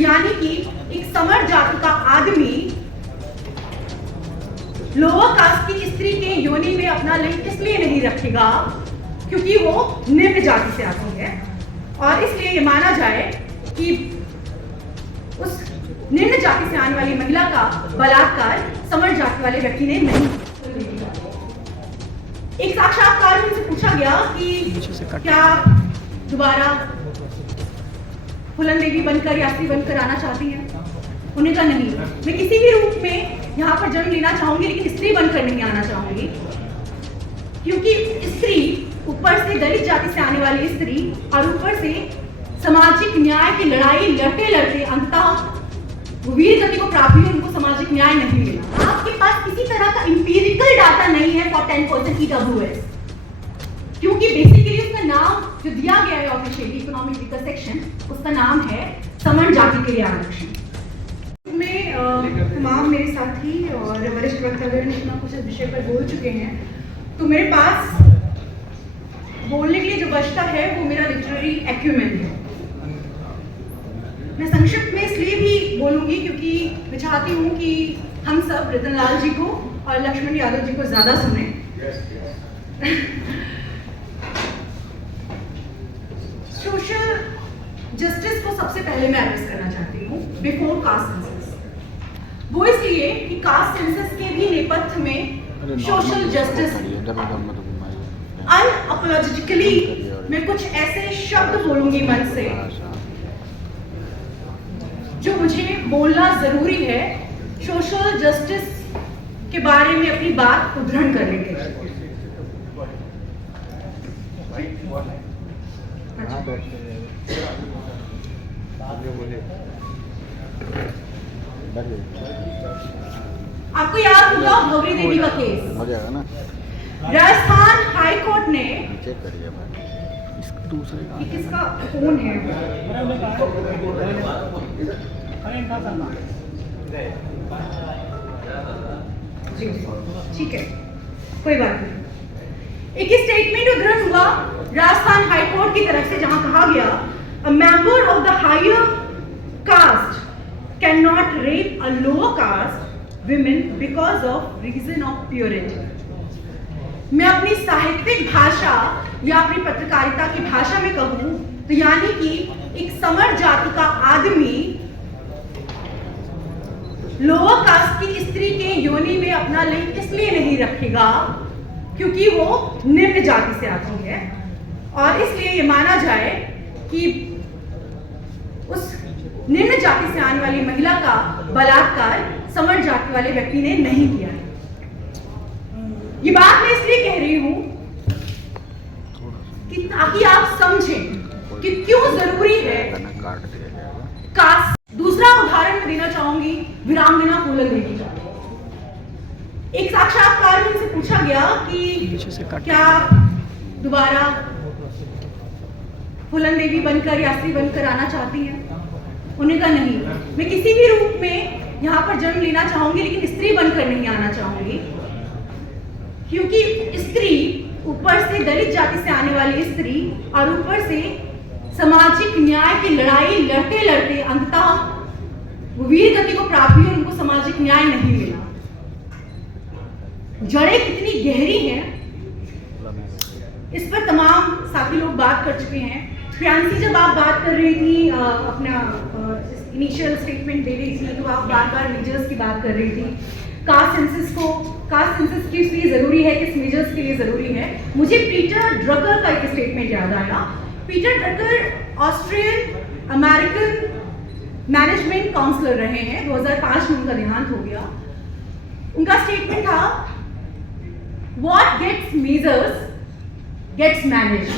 यानी कि एक समर जाति का आदमी लोअर कास्ट की स्त्री के योनि में अपना लिंग इसलिए नहीं रखेगा क्योंकि वो निम्न जाति से आती है, और इसलिए ये माना जाए कि उस निम्न जाति से आने वाली महिला का बलात्कार समर जाति वाले व्यक्ति ने नहीं। एक साक्षात्कार में उनसे पूछा गया कि क्या दोबारा फूलन देवी बनकर या स्त्री बनकर आना चाहती हैं? उन्हें कहा नहीं, मैं किसी भी रूप में यहाँ पर जन्म लेना चाहूंगी, लेकिन स्त्री बनकर नहीं आना चाहूंगी, क्योंकि स्त्री ऊपर से दलित जाति से आने वाली स्त्री और ऊपर से सामाजिक न्याय की लड़ाई लड़ते लड़ते अंततः वीर गति को प्राप्त हुई, उनको सामाजिक न्याय नहीं मिला। आपके पास किसी तरह का इंपीरिकल डाटा नहीं है फॉर 10% EWS, क्योंकि बेसिकली उसका नाम जो दिया गया है ऑफिशियली इकोनॉमिक वीकर सेक्शन, उसका नाम है समर जाति के लिए आरक्षण। में तमाम मेरे साथी और वरिष्ठ वक्तागण इतना कुछ इस विषय पर बोल चुके हैं, तो मेरे पास बोलने के लिए जो बचता है वो मेरा लिटरेरी एक्यूमेन है। मैं संक्षिप्त में इसलिए भी बोलूंगी क्योंकि मैं चाहती हूँ कि हम सब रतनलाल जी को और लक्ष्मण यादव जी को ज्यादा सुने। सोशल जस्टिस को सबसे पहले मैं एड्रेस करना चाहती हूँ बिफोर कास्ट सेंसस। वो इसलिए कि कास्ट सेंसस के भी नेपथ्य में सोशल जस्टिस अनअपोलॉजिटिकली मैं कुछ ऐसे शब्द बोलूंगी मन से जो मुझे बोलना जरूरी है सोशल जस्टिस के बारे में अपनी बात उद्धरण करने के लिए। आपको याद होगा भगवती देवी का केस, राजस्थान हाई कोर्ट ने किसका फोन है ठीक है, कोई बात नहीं। एक स्टेटमेंट उद्धरण हुआ राजस्थान हाई कोर्ट की तरफ से, जहां कहा गया a member of the higher caste can not rape a lower caste women because of reason of purity. मैं अपनी साहित्यिक भाषा या अपनी पत्रकारिता की भाषा में कहूं तो यानी कि एक समर जाति का आदमी लोअर कास्ट की स्त्री के योनि में अपना लिंग इसलिए नहीं रखेगा क्योंकि वो निम्न जाति से आती है, और इसलिए ये माना जाए कि उस निम्न जाति से आने वाली महिला का बलात्कार समर जाति वाले व्यक्ति ने नहीं किया है। ये बात मैं इसलिए कह रही हूं कि ताकि आप समझें कि क्यों जरूरी है कास्ट। दूसरा उदाहरण मैं देना चाहूंगी वीरांगना फूलन देवी का। एक साक्षात्कार में उनसे पूछा गया कि क्या दोबारा फूलन देवी बनकर या स्त्री बनकर आना चाहती हैं? उन्हें कहा नहीं, मैं किसी भी रूप में यहाँ पर जन्म लेना चाहूंगी, लेकिन स्त्री बनकर नहीं आना चाहूंगी, क्योंकि स्त्री ऊपर से दलित जाति से आने वाली स्त्री और ऊपर से सामाजिक न्याय की लड़ाई लड़ते लड़ते अंततः वीर गति को प्राप्त हुई, उनको सामाजिक न्याय नहीं मिला। जड़ें कितनी गहरी हैं इस पर तमाम साथी लोग बात कर चुके हैं। प्रियांशी, जब आप बात कर रही थी, अपना इनिशियल स्टेटमेंट दे रही थी, तो आप बार बार मेजर्स की बात कर रही थी। कास्ट सेंसस किस लिए जरूरी है, किस मेजर्स के लिए जरूरी है। मुझे पीटर ड्रकर का एक स्टेटमेंट याद आया। Peter Drucker Austrian American management counsellor रहे हैं, 2005 में उनका देहांत हो गया। उनका स्टेटमेंट था, what gets measures gets managed.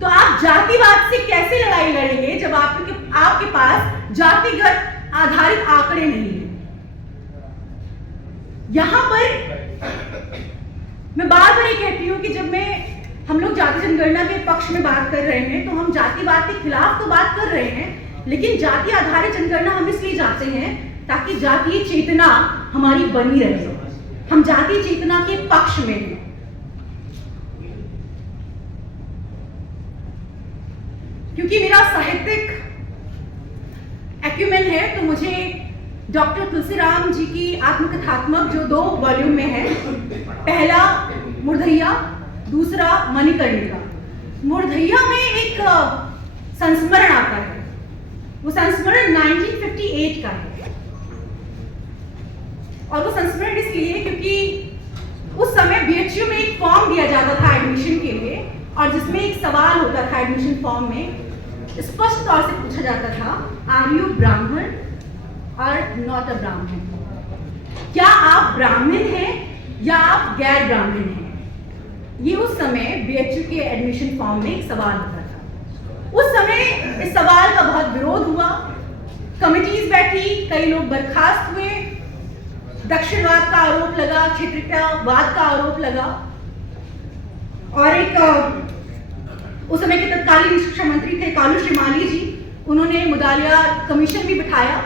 तो आप जातिवाद से कैसे लड़ाई लड़ेंगे जब आपके पास जातिगत आधारित आंकड़े नहीं है। यहां पर मैं बार बार ये कहती हूं कि जब हम लोग जाति जनगणना के पक्ष में बात कर रहे हैं तो हम जातिवाद के खिलाफ तो बात कर रहे हैं, लेकिन जाति आधारित जनगणना हम इसलिए चाहते हैं ताकि जातीय चेतना हमारी बनी रहे। हम जातीय चेतना के पक्ष में हैं। क्योंकि मेरा साहित्यिक एक्यूमेन है, तो मुझे डॉक्टर तुलसीराम जी की आत्मकथात्मक जो 2 वॉल्यूम में है, पहला मुर्धैया, दूसरा मणिकर्णिका। मुर्धैया में एक संस्मरण आता है, वो संस्मरण 1958 का है, और वो संस्मरण इसलिए क्योंकि उस समय बीएचयू में एक फॉर्म दिया जाता था एडमिशन के लिए, और जिसमें एक सवाल होता था एडमिशन फॉर्म में, स्पष्ट तौर से पूछा जाता था, आर यू ब्राह्मण और नॉट अ ब्राह्मण? क्या आप ब्राह्मण हैं या आप गैर ब्राह्मण हैं? ये उस समय बीएचयू के एडमिशन फॉर्म में एक सवाल होता था। उस समय इस सवाल का बहुत विरोध हुआ, कमिटीज बैठी, कई लोग बर्खास्त हुए, दक्षिणवाद का आरोप लगा, क्षेत्रीयतावाद का आरोप लगा, और एक उस समय के तत्कालीन शिक्षा मंत्री थे कालू श्रीमाली जी, उन्होंने मुदालिया कमीशन भी बिठाया,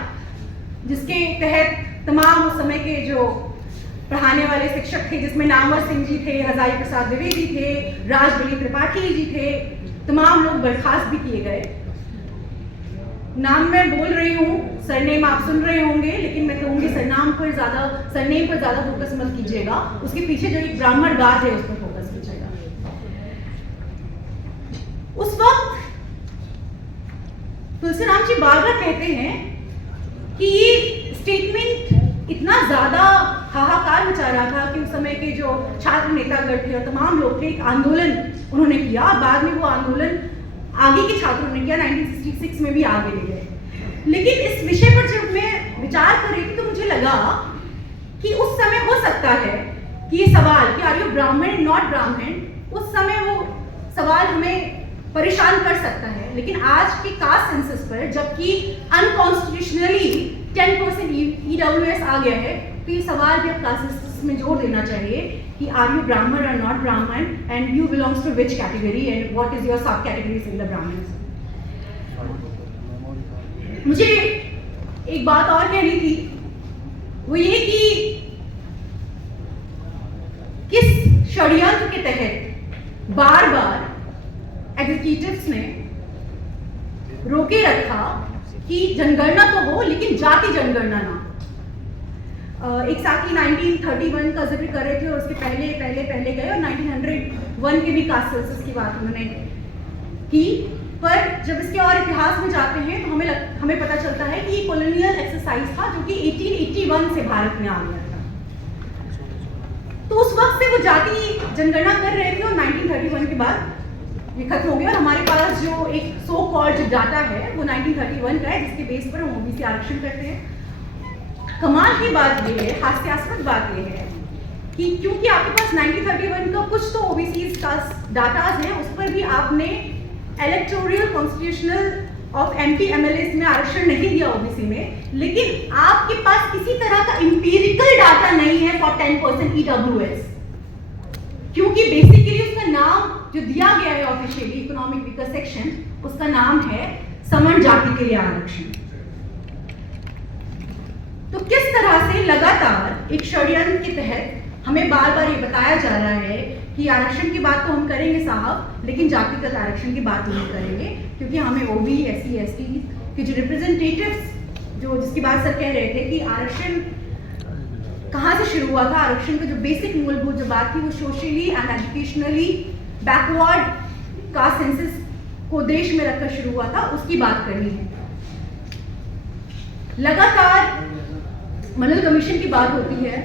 जिसके तहत तमाम उस समय के जो पढ़ाने वाले शिक्षक थे, जिसमें नामवर सिंह जी थे, हजारी प्रसाद द्विवेदी थे, राजबली त्रिपाठी जी थे, तमाम लोग बर्खास्त भी किए गए। नाम मैं बोल रही हूँ, सरनेम आप सुन रहे होंगे, लेकिन मैं कहूँगी सरनेम पर ज़्यादा फोकस मत कीजिएगा, उसके पीछे जो एक ब्राह्मणवाद है उस पर फोकस कीजिएगा। उस वक्त तुलसीराम जी बार बार कहते हैं कि ये स्टेटमेंट इतना ज़्यादा हाहाकार मचा रहा था कि उस समय के जो छात्र नेतागण थे और तमाम लोग थे, एक आंदोलन उन्होंने किया, बाद में वो आंदोलन आगे के छात्रों ने किया, 1966 में भी आगे ले गए। लेकिन इस विषय पर जब मैं विचार कर रही थी तो मुझे लगा कि उस समय हो सकता है कि ये सवाल कि आर यू ब्राह्मण नॉट ब्राह्मण, उस समय वो सवाल हमें परेशान कर सकता है, लेकिन आज के कास्ट सेंसस पर जबकि अनकॉन्स्टिट्यूशनली 10% EWS आ गया है, तो ये सवाल भी अब कास्ट सेंसस में जोड़ देना चाहिए कि आर यू ब्राह्मण और not Brahmin, and you belongs to which category, and what is your sub categories in the Brahmins. मुझे एक बात और कहनी थी, वो ये कि किस षड्यंत्र के तहत बार बार एग्जीक्यूटिव्स ने रोके रखा कि जनगणना तो हो लेकिन जाति जनगणना ना। एक साथी 1931 का जिक्र कर रहे थे और उसके पहले गए, और 1901 के भी कास्ट सेंसस की बात उन्होंने की, पर जब इसके और इतिहास में जाते हैं तो हमें पता चलता है कि ये कॉलोनियल एक्सरसाइज था जो कि 1881 से भारत में आ गया था। तो उस वक्त से वो जाति जनगणना कर रहे थे, और 1931 के बाद ये खत्म हो गया, और हमारे पास जो एक सो कॉल्ड डाटा है वो 1931 का है, जिसके बेस पर हम ओबीसी आरक्षण करते हैं। कमाल की बात ये है, हास्यास्पद बात ये है कि क्योंकि आपके पास 1931 का कुछ तो ओबीसी का डाटाज है, उस पर भी आपने electoral constitutional of MP MLA में आरक्षण नहीं दिया ओबीसी में, लेकिन आपके पास किसी तरह का इंपीरिकल डाटा नहीं है फॉर 10% EWS, क्योंकि बेसिकली उसका नाम जो दिया गया है ऑफिशियली इकोनॉमिक वीकर सेक्शन, उसका नाम है समण जाति के लिए आरक्षण। तो किस तरह से लगातार एक षड्यंत्र के तहत हमें बार बार ये बताया जा रहा है कि आरक्षण की बात तो हम करेंगे साहब, लेकिन जातिगत आरक्षण की बात नहीं करेंगे, क्योंकि हमें ओबी SC ST के जो रिप्रेजेंटेटिव्स जो जिसकी बात सर कह रहे थे कि आरक्षण कहाँ से शुरू हुआ था, आरक्षण का जो बेसिक मूलभूत जो बात थी वो socially and educationally backward caste census को देश में रखकर शुरू हुआ था, उसकी बात करनी है। लगातार मनल कमीशन की बात होती है,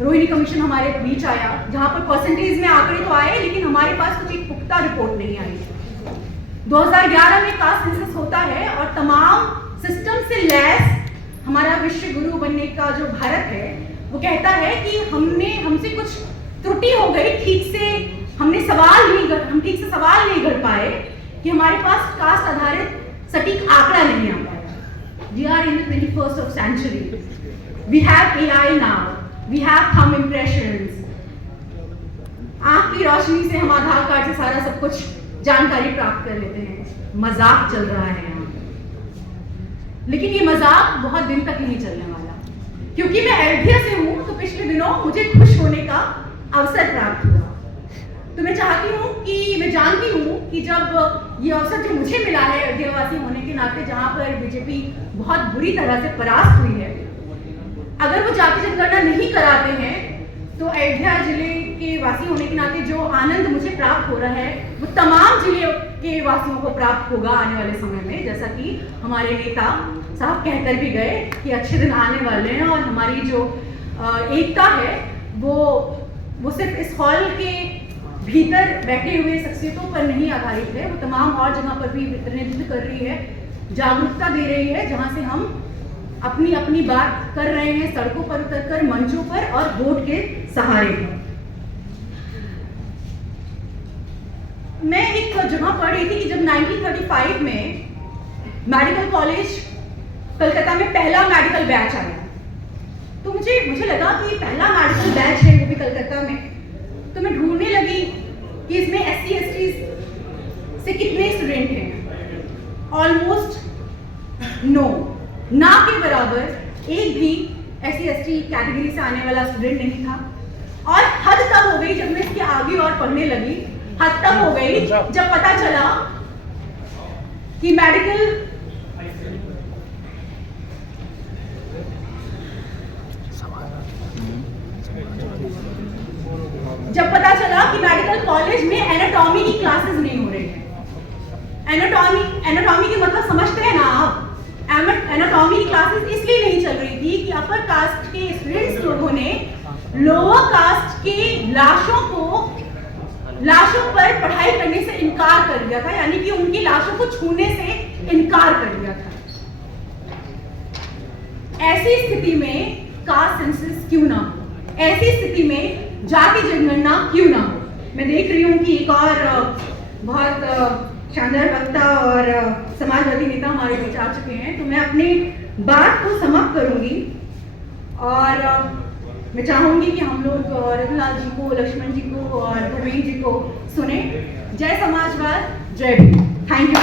रोहिणी कमीशन हमारे बीच आया, जहां पर परसेंटेज में आंकड़े तो आए, लेकिन हमारे पास कुछ एक पुख्ता रिपोर्ट नहीं आई। 2011 में कास्ट सेंसस होता है और तमाम सिस्टम से लैस हमारा विश्व गुरु बनने का जो भारत है वो कहता है कि हमसे कुछ त्रुटि हो गई, हम ठीक से सवाल नहीं कर पाए कि हमारे पास कास्ट आधारित सटीक आंकड़ा नहीं आ पाया। We are in the 21st of century. We have AI now. We have thumb impressions. आंख की रोशनी से हम आधार कार्ड से सारा सब कुछ जानकारी प्राप्त कर लेते हैं। मजाक चल रहा है यहाँ, लेकिन ये मजाक बहुत दिन तक नहीं चलने वाला, क्योंकि मैं अयोध्या से हूँ, तो पिछले दिनों मुझे खुश होने का अवसर प्राप्त हुआ। तो मैं चाहती हूँ कि मैं जानती हूँ कि जब ये अवसर जो मुझे मिला है अयोध्यावासी होने के नाते, जहाँ पर बीजेपी बहुत बुरी तरह से परास्त हुई है, अगर वो जाति जनगणना नहीं कराते हैं तो अयोध्या जिले के वासी होने के नाते जो आनंद मुझे प्राप्त हो रहा है वो तमाम जिले के वासियों को प्राप्त होगा आने वाले समय में। जैसा कि हमारे नेता साहब कहकर भी गए कि अच्छे दिन आने वाले हैं, और हमारी जो एकता है वो सिर्फ इस हॉल के भीतर बैठे हुए शख्सियतों पर नहीं आधारित है, वो तमाम और जगह पर भी प्रतिनिधित्व कर रही है, जागरूकता दे रही है, जहां से हम अपनी अपनी बात कर रहे हैं सड़कों पर उतरकर, मंचों पर और वोट के सहारे पर। मैं एक जगह पढ़ रही थी कि जब 1935 में मेडिकल कॉलेज कलकत्ता में पहला मेडिकल बैच आया, तो मुझे लगा कि पहला मेडिकल बैच है वो भी कलकत्ता में, तो मैं ढूंढने लगी कि इसमें SC ST से कितने स्टूडेंट हैं। ऑलमोस्ट ना के बराबर एक भी SC ST कैटेगरी से आने वाला स्टूडेंट नहीं था। और हद तब हो गई, जब मैं इसके आगे और पढ़ने लगी, हद तब हो गई जब पता चला कि मेडिकल कॉलेज में एनाटॉमी की क्लासेस नहीं हो रही है। एनाटॉमी की मतलब समझते हैं ना आप? एनाटॉमी की क्लासेस इसलिए नहीं चल रही थी कि अपर कास्ट के स्टूडेंट्स लोगों ने लोअर कास्ट के लाशों पर पढ़ाई करने से इनकार कर दिया था, यानी कि उनकी लाशों को छूने से इनकार कर दिया था। ऐसी स्थिति में कास्ट सेंसस क्यों ना हो, ऐसी स्थिति में जाति जनगणना क्यों ना हो। मैं देख रही हूँ कि एक और बहुत शानदार वक्ता और समाजवादी नेता हमारे बीच आ चुके हैं, तो मैं अपनी बात को समाप्त करूंगी और मैं चाहूंगी कि हम लोग रघुलाल जी को, लक्ष्मण जी को और धर्मेंद्र जी को सुने। जय समाजवाद, जय भीम। Thank you.